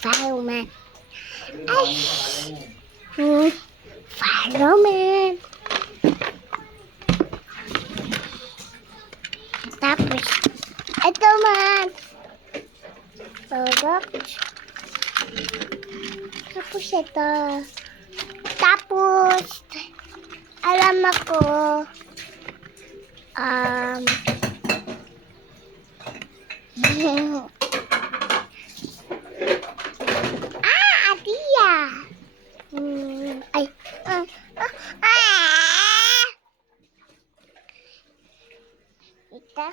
Fireman. Ay! Fireman. Tapos, ito man. Tapos ito. Tapos, alam ako, Atia. Ay, ito.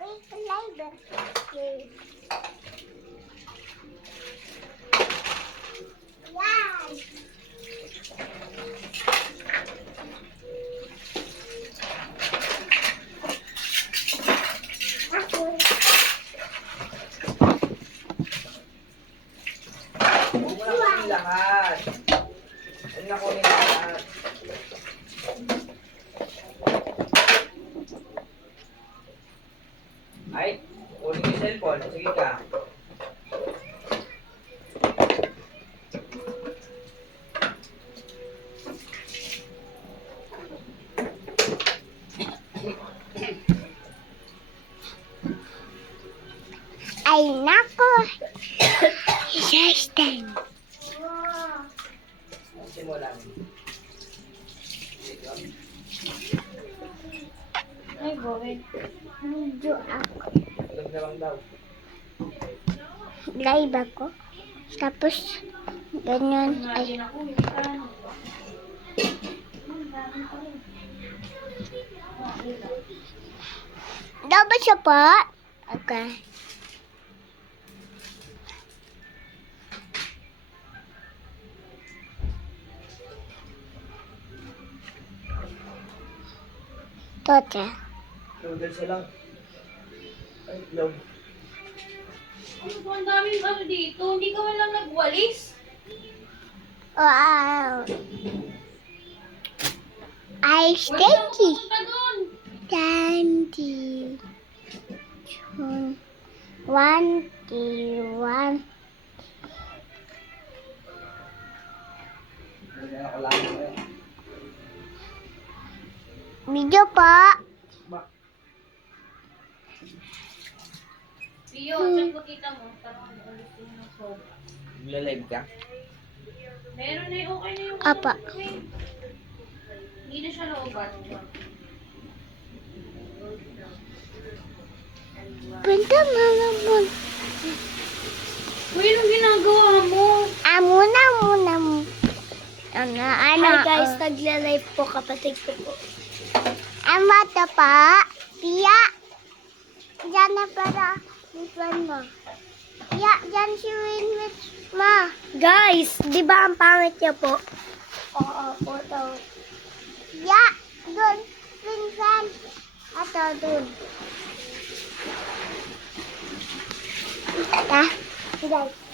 Wait, live. Yan. Huwag mo na kunin lahat. Huwag na kunin lahat. Ay, kunin yung cellphone. Sige ka. Ay, nako. Yes, time. Simulan. Ay, gawin. Video ako. Tulog na lang daw. Live ako. Tapos, ganyan. Ay, Ay, ako, hindi ka ano. dapat siya po. Okay. Tote. Noodles na lang. Ay, love. Ano ba, ang daming ano dito? Hindi ka man lang nagwalis? Wow. Ice Wala kang sticky. pupunta doon. Candy. 1, 1. Lagyan ako lang. Video po. Ba? Rio, saan ko kita mo? Parang ulit yun ng sobra. Magla-live ka? Meron na yung okay na yung Apa. ano, eh. Hindi na siya looban. Punta mama mo. Uy, anong ginagawa mo? Muna. Ano, Hi guys, nagla-live po kapatid ko po. Ito pa. Pia. Diyan na para. This one mo. Pia, diyan si Winwich mo. Guys, di ba ang pangit niya po? Oo, photo. Pia, dun. Vincent. Ito, dun. Guys.